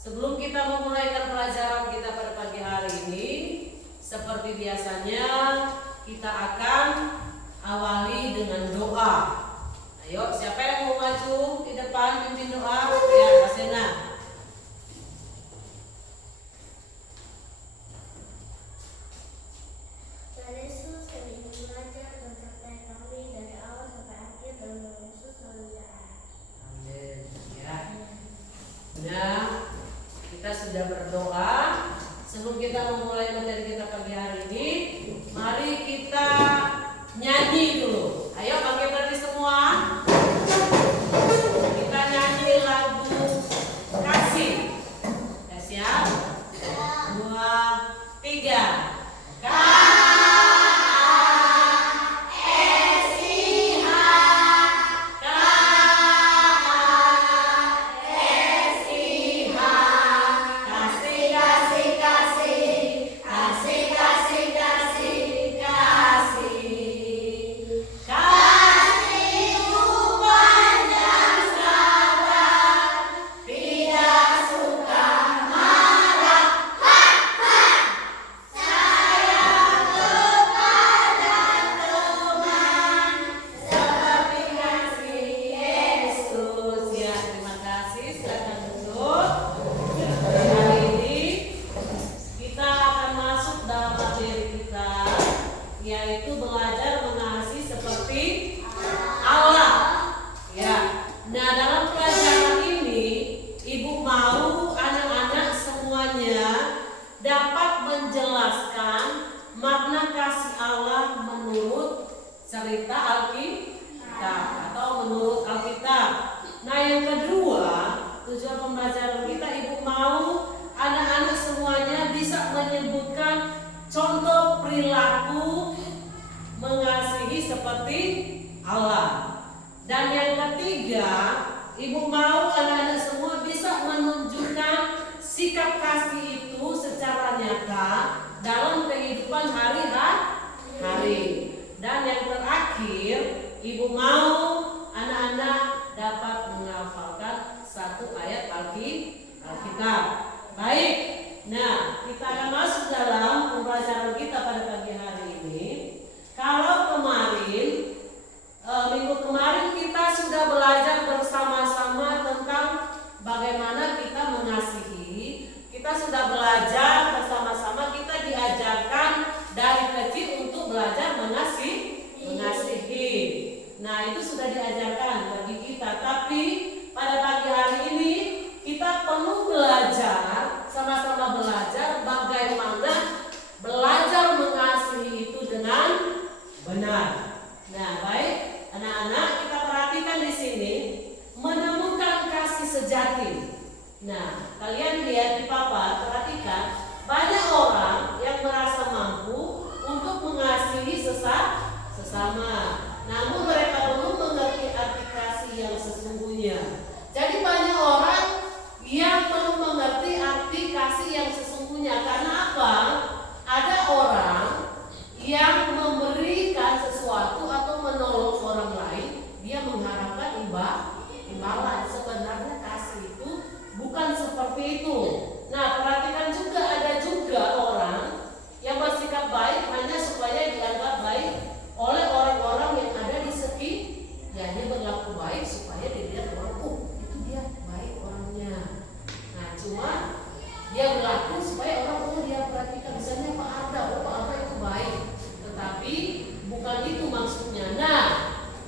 Sebelum kita memulaikan pelajaran kita pada pagi hari ini, seperti biasanya kita akan awali dengan doa. Ayo, siapa yang mau maju di depan pimpin doa? Ya, Kak Sena. Tuhan Yesus, kami ingin belajar dan sertai kami dari awal sampai akhir dalam nama Yesus. Amin. Ya. Nah, kita sudah berdoa. Sebelum kita memulai materi kita pagi hari ini, mari kita nyanyi dulu. Ayo pakai berarti semua. Kita nyanyi lagu Kasih. Ya, siap? 2, 3. Cerita Alkitab atau menurut Alkitab. Nah, yang kedua, tujuan pembelajaran kita, Ibu mau anak-anak semuanya bisa menyebutkan contoh perilaku mengasihi seperti Allah. Dan yang ketiga, Ibu mau anak-anak semua bisa menunjukkan sikap kasih itu secara nyata dalam kehidupan hari-hari. Dan yang terakhir, Ibu mau anak-anak dapat menghafalkan satu ayat Alkitab. Baik, nah kita akan masuk dalam pembelajaran kita pada pagi hari ini. Kalau kemarin, minggu kemarin kita sudah belajar bersama-sama tentang bagaimana kita mengasihi. Kita sudah belajar bersama-sama, kita diajarkan dari kecil untuk belajar mengasihi. Nah, itu sudah diajarkan bagi kita. Tapi pada pagi hari ini kita perlu belajar, sama-sama belajar bagaimana belajar mengasihi itu dengan benar. Nah, baik anak-anak, kita perhatikan di sini menemukan kasih sejati. Nah, kalian lihat di papan, perhatikan banyak orang yang merasa mampu untuk mengasihi sesama. Namun mereka belum mengerti arti kasih yang sesungguhnya. Jadi banyak orang yang belum mengerti arti kasih yang sesungguhnya. Karena apa? Ada orang yang memberikan sesuatu atau menolong orang lain, dia mengharapkan imbalan. Sebenarnya kasih itu bukan seperti itu. Nah, perhatikan juga ada juga orang yang bersikap baik hanya supaya dianggap baik oleh orang-orang yang ada di sekitarnya. Dia berlaku baik supaya dilihat orang, itu dia baik orangnya. Nah, cuma dia berlaku supaya orang, dia perhatikan misalnya Pak Arda itu baik. Tetapi bukan itu maksudnya. Nah,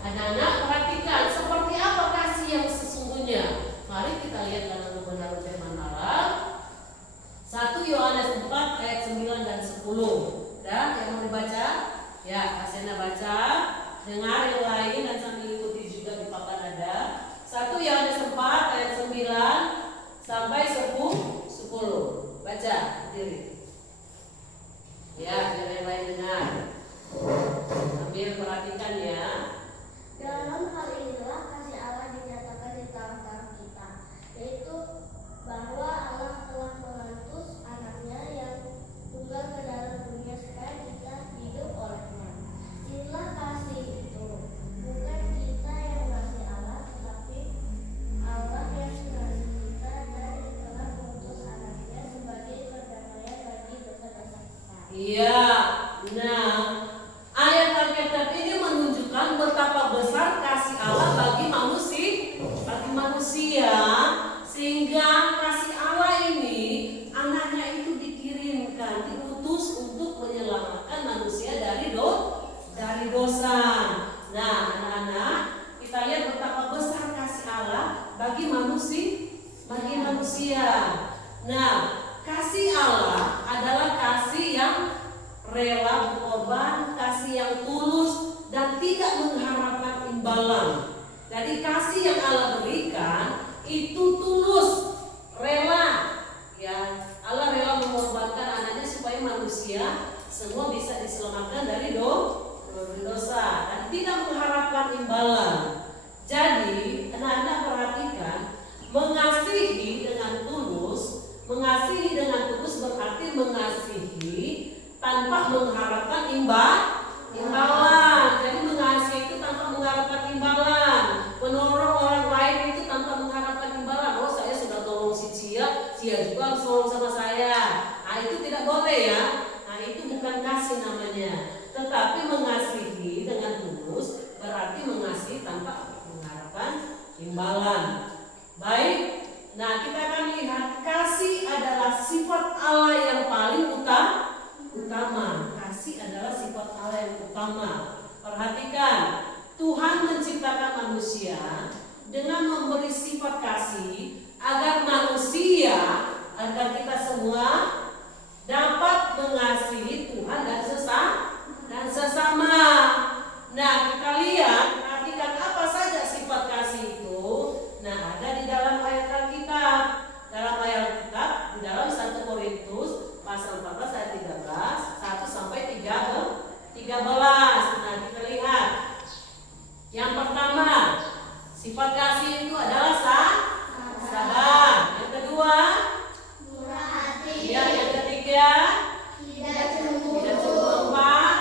anak-anak perhatikan seperti apa kasih yang sesungguhnya. Mari kita lihat dalam kebenaran firman Allah. 1 Yohanes 4 ayat 9 dan 10. Dan yang mau dibaca? Ya, Kasena baca. Dengar yang lain dan sambil ikuti juga di papan ada. 1 Yohanes 4 ayat 9 sampai 10. Baca sendiri. Ya, biar yang lain dengar. Sambil perhatikan ya. Dalam hal inilah kasih Allah dinyatakan di tengah-tengah kita, yaitu bahwa Allah telah mengutus anaknya yang tunggal ke dalam dunia supaya kita hidup olehnya. Inilah kasih itu, bukan Iya. Nah, ayat Alkitab ini menunjukkan betapa besar kasih Allah bagi manusia, sehingga kasih Allah ini anaknya itu dikirimkan, diutus untuk menyelamatkan manusia dari dosa. Nah, anak-anak, kita lihat betapa besar kasih Allah bagi manusia. Nah, kasih Allah adalah kasih yang rela berkorban, kasih yang tulus dan tidak mengharapkan imbalan. Jadi kasih yang Allah berikan itu tulus, rela. Ya, Allah rela mengorbankan anaknya supaya manusia semua bisa diselamatkan dari dosa dan tidak mengharapkan imbalan. Jadi, anak-anak perhatikan, mengasihi dengan tulus berarti mengasihi tanpa mengharapkan imbalan. Jadi mengasihi itu tanpa mengharapkan imbalan. Menolong orang lain itu tanpa mengharapkan imbalan. Oh, saya sudah tolong si Cia juga harus tolong sama saya. Nah, itu tidak boleh ya. Nah, itu bukan kasih namanya. Tetapi mengasihi dengan tulus berarti mengasihi tanpa mengharapkan imbalan. Baik. Nah, kita akan lihat kasih adalah sifat Allah yang paling utama. Kasih adalah sifat Allah yang utama. Perhatikan, Tuhan menciptakan manusia dengan memberi sifat kasih agar kita semua dapat mengasihi Tuhan dan sesama. Nah, kita lihat, perhatikan apa saja sifat kasih itu. Nah, ada di dalam ayat Alkitab. Di dalam 1 Korintus pasal 14 ayat 13, 1 sampai 13. Nah, kita lihat. Yang pertama, sifat kasih itu adalah sabar. Yang kedua, murah hati. ya, yang ketiga, Tidak cemburu. Keempat,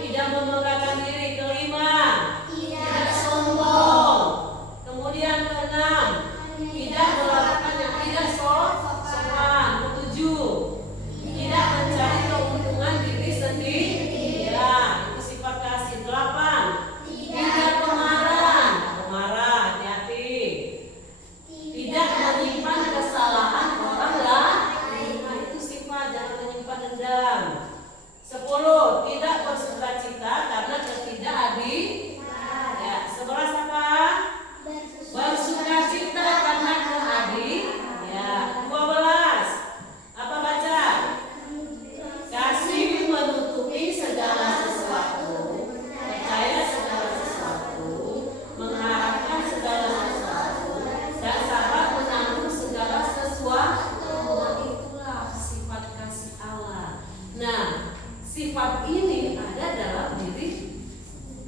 Tidak membanggakan diri. kelima, Tidak sombong. kemudian keenam, tidak melakukan yang tidak sopan. Ketujuh, tidak mencari keuntungan diri sendiri. Ya, itu sifat kasih. 8, tidak pemarah. Hati-hati. Tidak menyimpan kesalahan orang lain. Nah, itu sifat, jangan menyimpan dendam. 10, tidak bersukacita karena ketidakadilan. Ya, 11 apa? Bersukacita karena keadilan. Ya, 12. Apa baca? Kasih menutupi segala sesuatu, percaya segala sesuatu, mengharapkan segala sesuatu, dan sabar menanggung segala sesuatu. Nah, itulah sifat kasih Allah. Nah, sifat ini ada dalam diri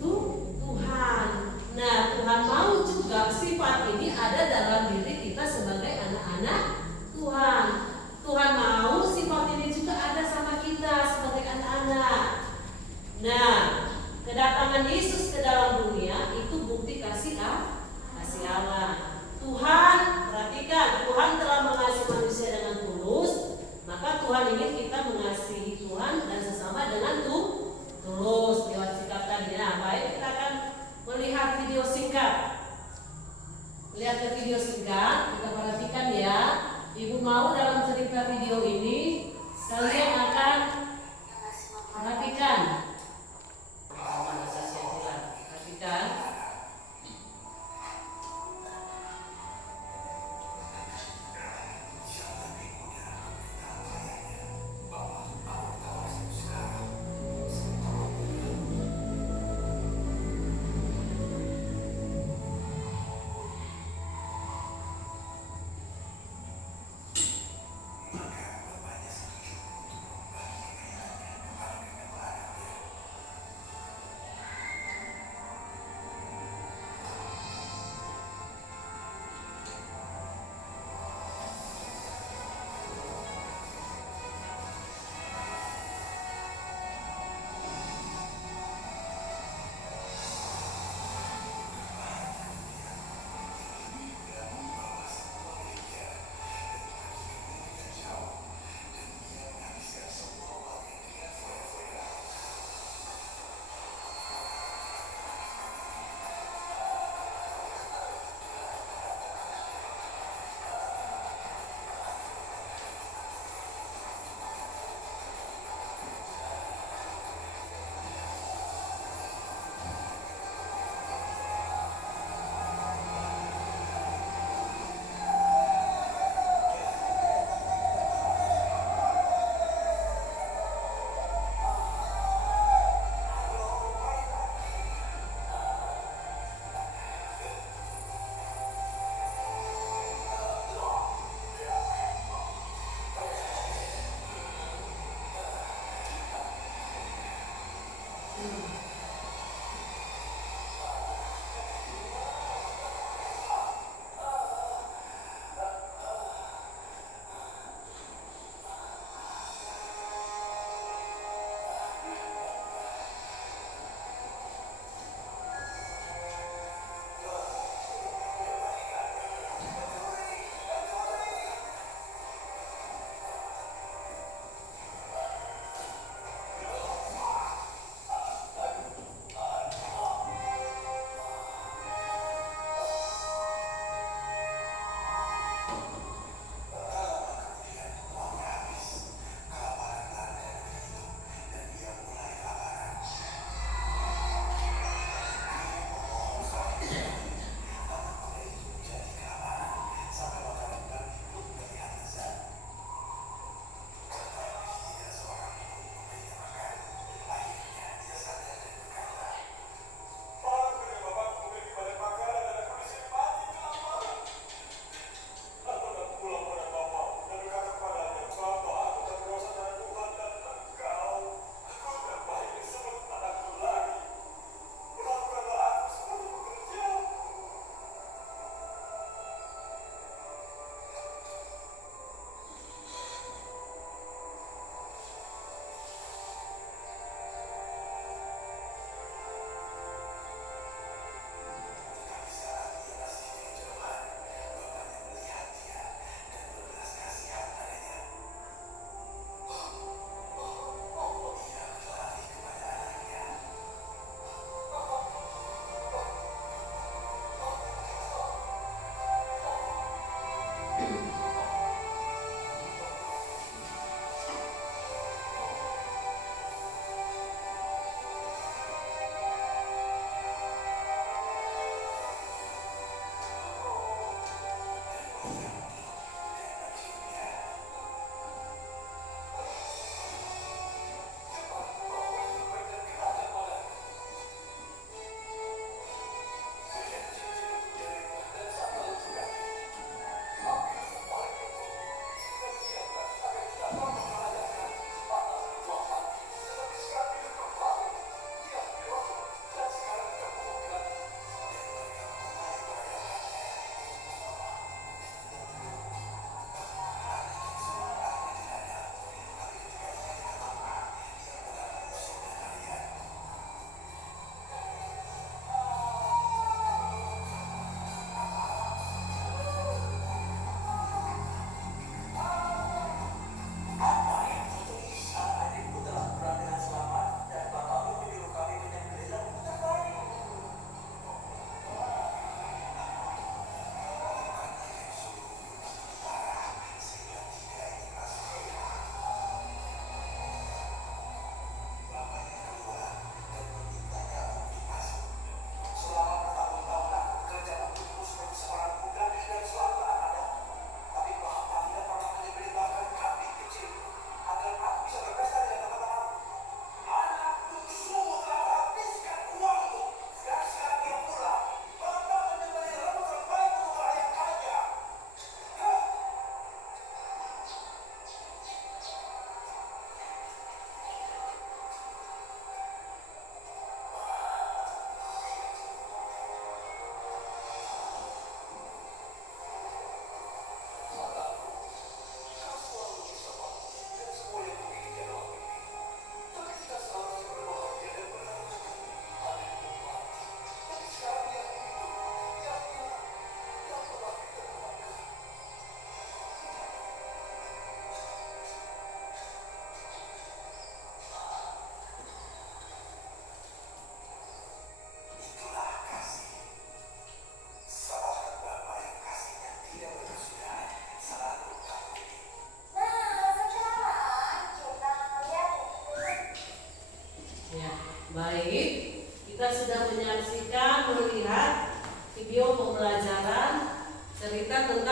Tuhan. Nah, Tuhan mau juga sifat ini ada dalam diri kita sebagai anak-anak Tuhan. Tuhan mau sifat ini juga ada sama kita sebagai anak-anak. Nah, kedatangan Yesus ke dalam dunia itu bukti kasih Allah. Tuhan, perhatikan, Tuhan telah mengasihi manusia dengan tulus, maka Tuhan ingin kita mengasihi Tuhan dan sesama dengan tulus lewat sikap tadi. Nah, baik, kita akan melihat video singkat. Lihat ke video singkat, kita perhatikan ya. Ibu mau dalam cerita video ini kalian akan perhatikan. Perhatikan.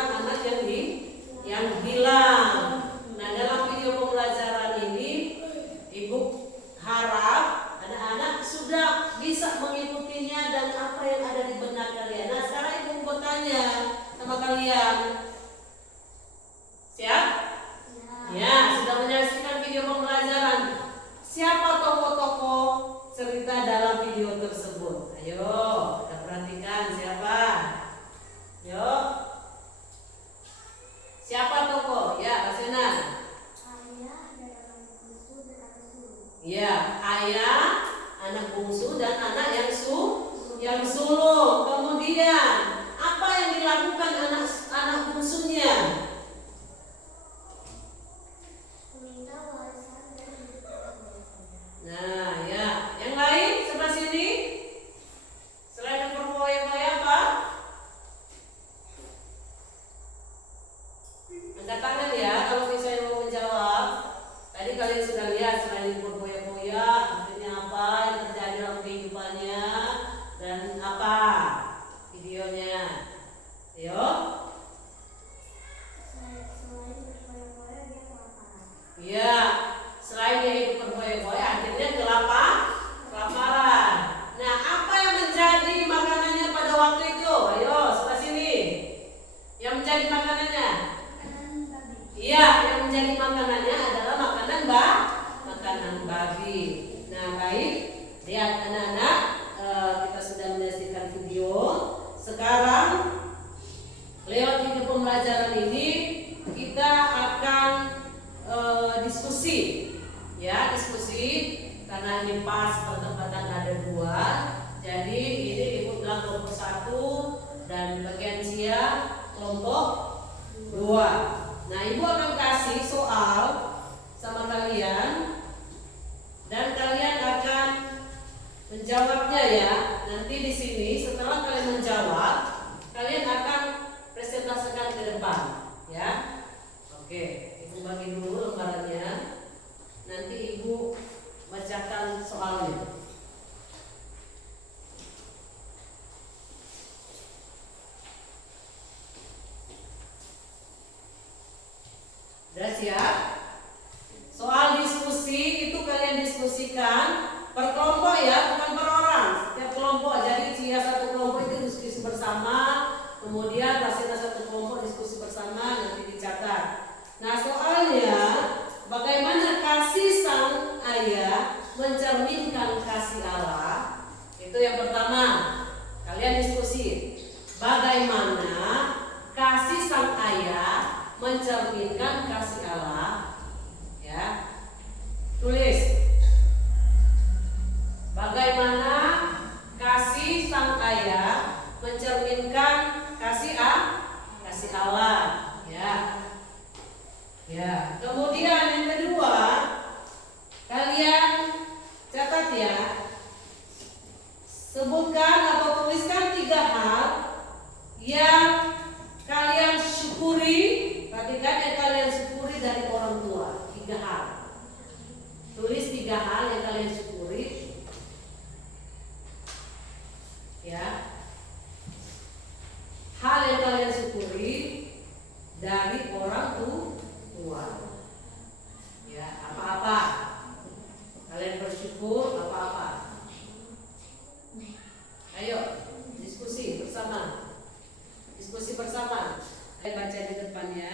tentang anak yang hilang. Nah, dalam video pembelajaran ini Ibu harap anak-anak sudah bisa mengikutinya dan apa yang ada di benak kalian. Nah, sekarang Ibu mau bertanya sama kalian. Siap? Ya, sudah menyaksikan video pembelajaran. Siapa tokoh-tokoh cerita dalam video tersebut? Ayo, kita perhatikan siapa. Yuk. Siapa tokoh? Ya, Kak Sena. Ya, ayah, anak bungsu dan anak yang sulung. Kemudian, apa yang dilakukan anak bungsunya? Nah, ya, yang lain sebelah sini. Selain yang berfoya-foya apa? Angkat tangan ya kalau misalnya mau menjawab. Tadi kalian sudah lihat selain berfoya-foya artinya apa yang terjadi dalam kehidupannya dan apa videonya. Ayo. Iya, selain dia hidup berfoya-foya akhirnya kelaparan. Nah, apa yang menjadi makanannya pada waktu itu? Ayo, sebelah sini. Yang menjadi makanannya? Iya, yang menjadi makanannya adalah makanan babi. Nah, baik. Lihat anak-anak, kita sudah menyaksikan video. Sekarang lewat video pembelajaran ini kita akan diskusi, ya, diskusi karena ini pas pertempatan ada 2. Jadi ini Ibu bilang kelompok 1 dan bagian Cia kelompok 2. Nah, Ibu akan kasih soal sama kalian dan kalian akan menjawabnya ya. Nanti di sini setelah kalian menjawab, kalian akan presentasikan ke depan, ya. Oke, Ibu bagi dulu lembarannya. Nanti Ibu bacakan soalnya. Sudah siap? Soal diskusi itu kalian diskusikan per kelompok ya, bukan per orang. Setiap kelompok. Jadi Cia satu kelompok itu diskusi bersama, kemudian Rasina satu kelompok diskusi bersama, nanti dicatat. Nah, soalnya bagaimana kasih sang ayah mencerminkan kasih Allah? Itu yang pertama. Kalian diskusi. Bagaimana kasih sang ayah mencerminkan kasih Allah? Ya. Tulis. Bagaimana kasih sang ayah mencerminkan kasih Allah? Ya. Ya, kemudian yang kedua, kalian catat ya. Sebutkan atau tuliskan 3 hal yang kalian syukuri. Perhatikan yang kalian syukuri dari orang tua. 3 hal. Tulis 3 hal yang kalian syukuri. Ya. Hal yang kalian syukuri dari orang tua. Ya, apa-apa. Kalian bersyukur apa-apa. Ayo, diskusi bersama. Diskusi bersama. Saya baca di depannya.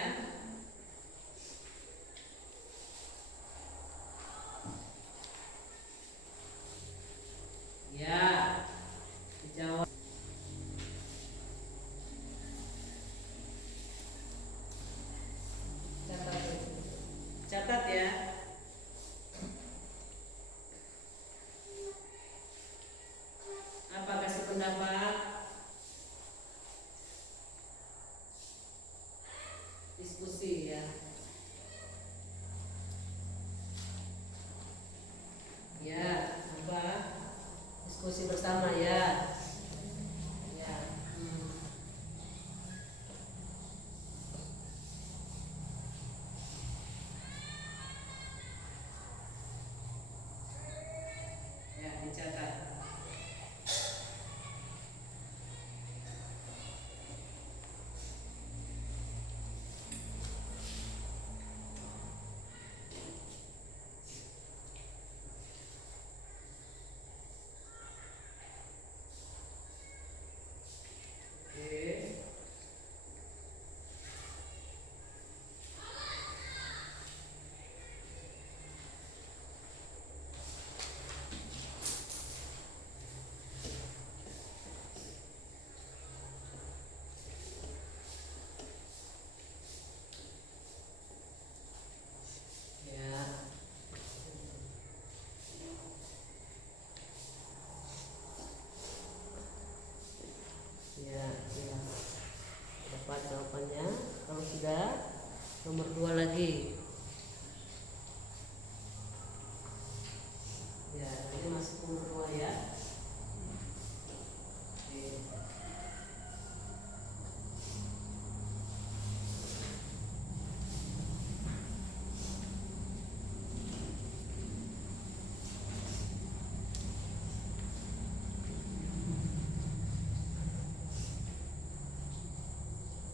Ya, dijawab. Catat ya. Apa kasih pendapat? Diskusi ya. Ya, apa? Diskusi bersama ya. Ya. Ya, dicatat. sudah. Nomor 2 lagi. Ya, ini masuk nomor 2 ya.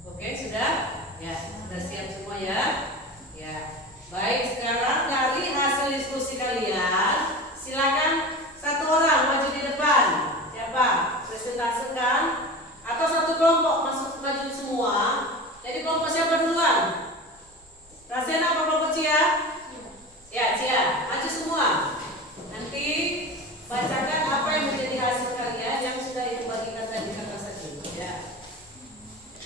Oke, sudah? Ya, sudah siap semua ya? Ya. Baik, sekarang dari hasil diskusi kalian, silakan satu orang maju di depan. Siapa? Presentasikan atau satu kelompok maju semua. Jadi kelompok siapa duluan? Rasena apa kelompok Cia? Ya, Cia, maju semua. Nanti bacakan apa yang menjadi hasil kalian yang sudah ibu bagikan tadi kakak Saki. Ya.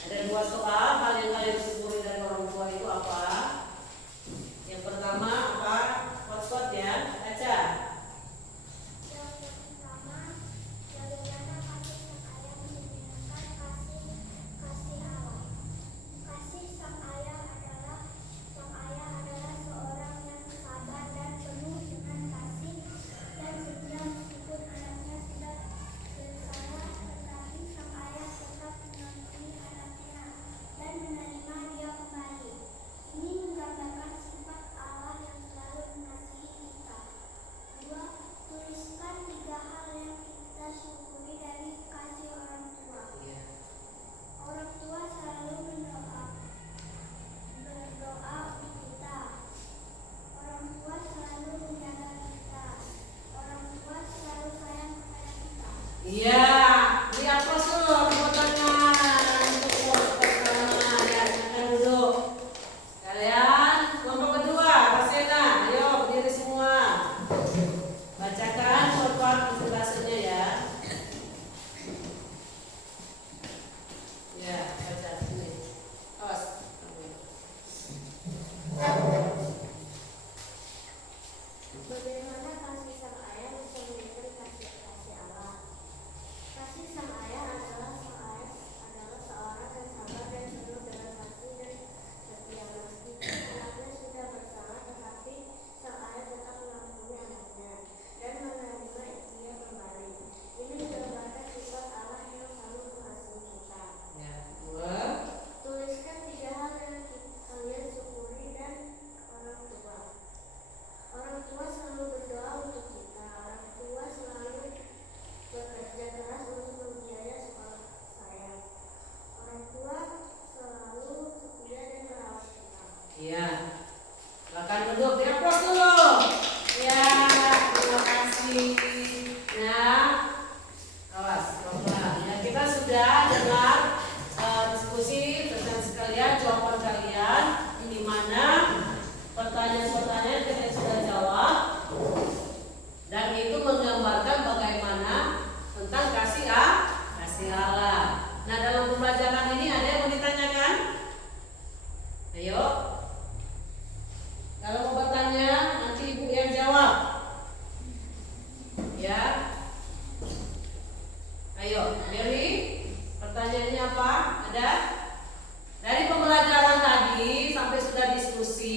Ada 2 soal, hal yang kalian syukuri dari orang tua itu apa? Yang pertama apa? Quote-quote ya, baca. Yang pertama, bagaimana kasih sang ayah menyenangkan kasih Allah. Kasih sang ayah adalah seorang yang sabar dan penuh dengan kasih dan setia meskipun anaknya sudah bersama, tetapi sang ayah tetap mengampuni anaknya dan menerima dia kembali. Ini menggambarkan sifat Allah yang selalu mengasihi kita. 2. Tuliskan 3 hal yang kita syukuri dari kasih orang tua. Orang tua selalu berdoa untuk kita. Orang tua selalu menjaga kita. Orang tua selalu sayang kepada kita. Iya, di atas dulu tepuk tangan untuk kelompok pertama. Ya, silakan duduk. Kalian kelompok kedua, Rasena, ayo berdiri semua. Bacakan soal presentasinya ya. Ya, baca sini. Awas. Bagaimana kasih sang ayah bisa memberikan kasih Allah? Kasih sang ayah adalah seorang yang sabar dan penuh dengan kasih dan setia. Meskipun anaknya sudah bersalah, tetapi sang ayah tetap mengampuni anaknya dan menerima dia kembali. Ini menggambarkan sifat Allah yang selalu mengasihi kita. Ya, 2. Tuliskan 3 hal yang kalian syukuri dan orang tua. Orang tua selalu berdoa untuk kita. Orang tua selalu bekerja keras untuk membiayai sekolah saya. Orang tua selalu setia dan merawat kita. Iya. Silakan duduk, di atas dulu. Ya, terima kasih. Nah, awas, pelan-pelan. Ya, kita sudah dengar diskusi tentang sekalian, jawaban kalian, di mana pertanyaan-pertanyaan kalian sudah jawab, dan itu menggambarkan bagaimana tentang kasih Allah. Nah, dalam pembelajaran ini ada yang mau ditanyakan? Ayo. Kalau mau bertanya, nanti ibu yang jawab. Ya. Ayo, Mary, pertanyaannya apa? Ada? Dari pembelajaran tadi sampai sudah diskusi,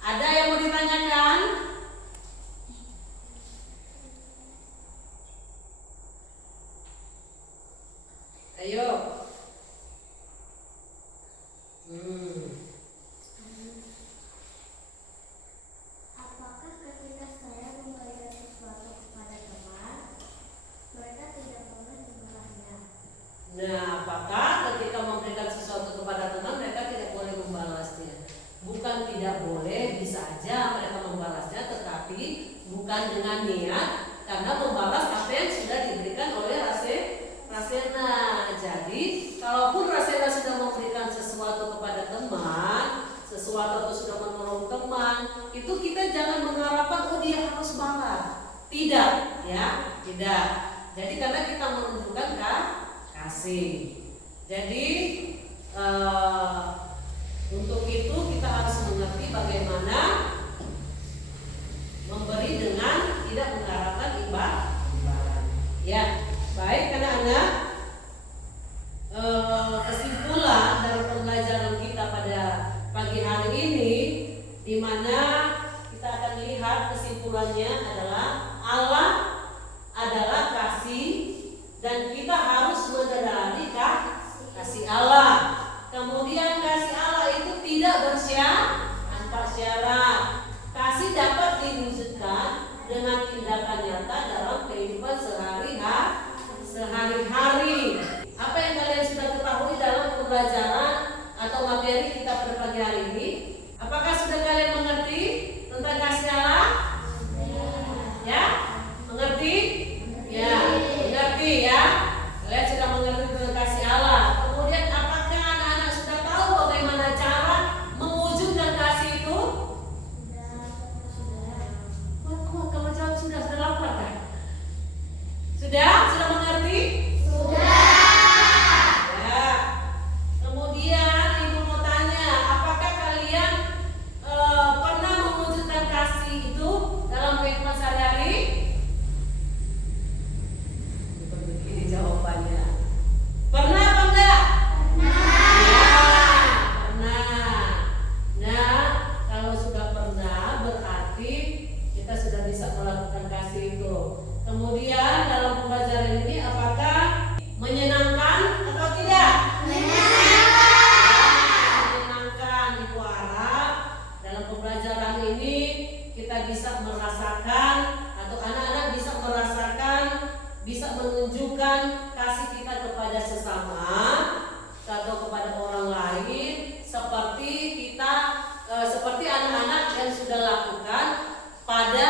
ada yang mau ditanyakan? Ayo. Apakah ketika saya memberikan sesuatu kepada teman, mereka tidak boleh membalasnya? Nah, apakah ketika memberikan sesuatu kepada teman mereka tidak boleh membalasnya? Bukan tidak boleh, bisa aja mereka membalasnya, tetapi bukan dengan niat karena membalas apa yang sudah diberikan oleh Rasena. Jadi, kalaupun Rasena sudah memberikan sesuatu kepada teman, sesuatu atau sudah menolong teman, itu kita jangan mengharapkan oh dia harus balas. Tidak, ya, tidak. Jadi karena kita menunjukkan kasih. Jadi untuk itu kita harus mengerti bagaimana memberi dengan tidak mengharapkan imbalan. Ya, baik anak-anak. Kesimpulan dari pembelajaran kita pada tidak tanpa syarat. Kasih dapat diwujudkan dengan tindakan nyata dalam kehidupan sehari-hari. Apa yang kalian sudah ketahui dalam pembelajaran atau materi kita pada pagi hari ini? Apakah sudah kalian mengerti tentang kasih Allah? Ya? Mengerti? Ya, mengerti ya. Kalian sudah mengerti tentang kasih Allah. Kemudian apakah anak-anak sudah tahu bagaimana cara mewujudkan kasih itu? Wah, kamu jawab sudah lapar kan? Sudah mengerti? Ya. Kemudian ibu mau tanya, apakah kalian pernah mewujudkan kasih itu dalam kehidupan sehari-hari? Begini jawabannya. Pernah apa enggak? Pernah. Nah, kalau sudah pernah berarti kita sudah bisa melakukan kasih itu. Kemudian dalam pembelajaran ini apakah menyenangkan atau tidak? Menyenangkan. Ibu harap dalam pembelajaran ini kita bisa merasakan atau anak-anak bisa merasakan, bisa menunjukkan kasih kita kepada sesama atau kepada orang lain seperti anak-anak yang sudah lakukan pada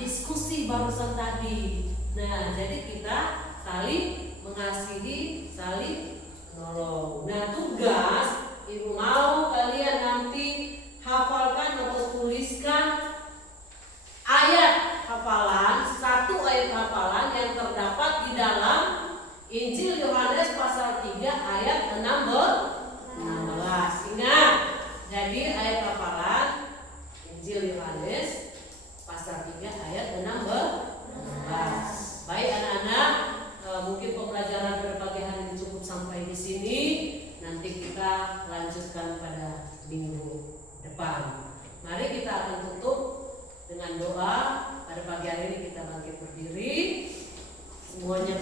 diskusi barusan tadi. Nah, jadi kita saling mengasihi, saling menolong. Nah, tugas ibu mau kalian nanti hafalkan atau tuliskan satu ayat hafalan yang terdapat di dalam Injil Yohanes pasal 3 ayat 16. Ingat, jadi ayat hafalan Injil Yohanes pasal 3 ayat 16. Baik anak-anak, mungkin pembelajaran pada pagi hari ini cukup sampai di sini. Nanti kita lanjutkan pada minggu depan. Mari kita akan tutup dengan doa. Pada pagi hari ini kita bangkit berdiri, semuanya